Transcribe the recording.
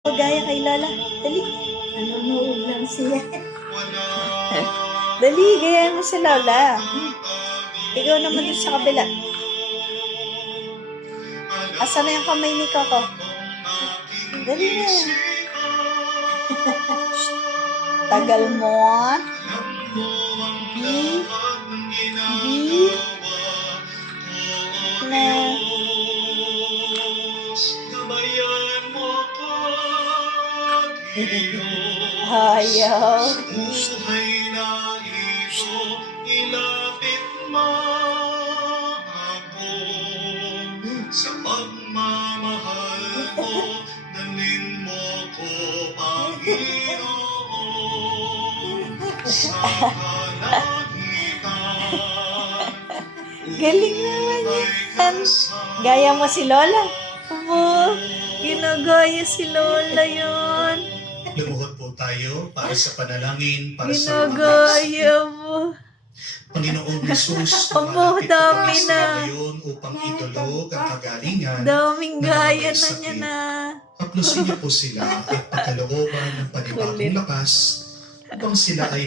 Gaya kay Lola. Dali. Nanonood lang siya. Dali, gaya mo si Lola. Ikaw naman dun sa kabila. Asa na yung kamay ni Coco? Dali na. Tagal mo. B. Na. Ayaw. Ilapit mo ako sa pagmamahal ko, dalhin mo ko, Panginoon, sa kalahitan. Galing naman yan. Gaya mo si Lola. Abo, ginagaya si Lola yun. Lumuhod po tayo para sa panalangin, para sa Ginagaya mo. Panginoong Jesus, Abo, lumalapit po dami kami sa na. ngayon upang idulog ang kagalingan. Daming ng gaya mga na sakit. niya na. Haplusin niyo po sila at pagkalooban ng panibagong Kulit. lakas upang sila ay